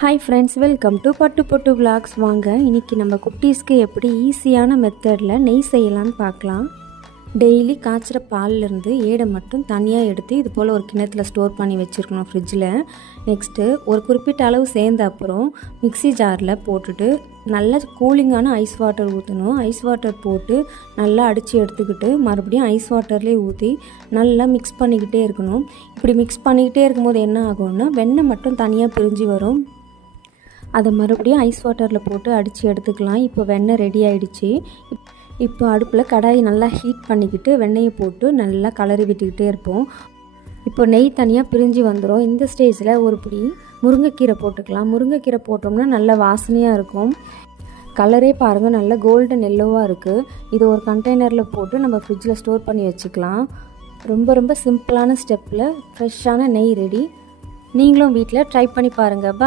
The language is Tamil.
ஹாய் ஃப்ரெண்ட்ஸ், வெல்கம் டு பட்டு பொட்டு விலாக்ஸ். வாங்க இன்றைக்கி நம்ம குட்டீஸ்க்கு எப்படி ஈஸியான மெத்தடில் நெய் செய்யலான்னு பார்க்கலாம். டெய்லி காய்ச்சிற பால்லேருந்து ஏடை மட்டும் தனியாக எடுத்து இது போல் ஒரு கிணத்துல ஸ்டோர் பண்ணி வச்சுருக்கணும் ஃப்ரிட்ஜில். நெக்ஸ்ட்டு ஒரு குறிப்பிட்ட அளவு சேர்ந்த அப்புறம் மிக்ஸி ஜாரில் போட்டுட்டு நல்லா கூலிங்கான ஐஸ் வாட்டர் ஊற்றணும். ஐஸ் வாட்டர் போட்டு நல்லா அடித்து எடுத்துக்கிட்டு மறுபடியும் ஐஸ் வாட்டர்லேயே ஊற்றி நல்லா மிக்ஸ் பண்ணிக்கிட்டே இருக்கணும். இப்படி மிக்ஸ் பண்ணிக்கிட்டே இருக்கும்போது என்ன ஆகும்னா வெண்ணெய் மட்டும் தனியாக பிரிஞ்சு வரும். அதை மறுபடியும் ஐஸ் வாட்டரில் போட்டு அடித்து எடுத்துக்கலாம். இப்போ வெண்ணெய் ரெடி ஆகிடுச்சு. இப்போ அடுப்பில் கடாயை நல்லா ஹீட் பண்ணிக்கிட்டு வெண்ணெயை போட்டு நல்லா கலரி விட்டுக்கிட்டே இருப்போம். இப்போ நெய் தனியாக பிரிஞ்சு வந்துடும். இந்த ஸ்டேஜில் ஒரு பிடி முருங்கைக்கீரை போட்டுக்கலாம். முருங்கைக்கீரை போட்டோம்னா நல்ல வாசனையாக இருக்கும். கலரே பாருங்கள், நல்ல கோல்டன் எல்லோவாக இருக்குது. இது ஒரு கண்டெய்னரில் போட்டு நம்ம ஃப்ரிட்ஜில் ஸ்டோர் பண்ணி வச்சுக்கலாம். ரொம்ப சிம்பிளான ஸ்டெப்பில் ஃப்ரெஷ்ஷான நெய் ரெடி. நீங்களும் வீட்டில் ட்ரை பண்ணி பாருங்கள்.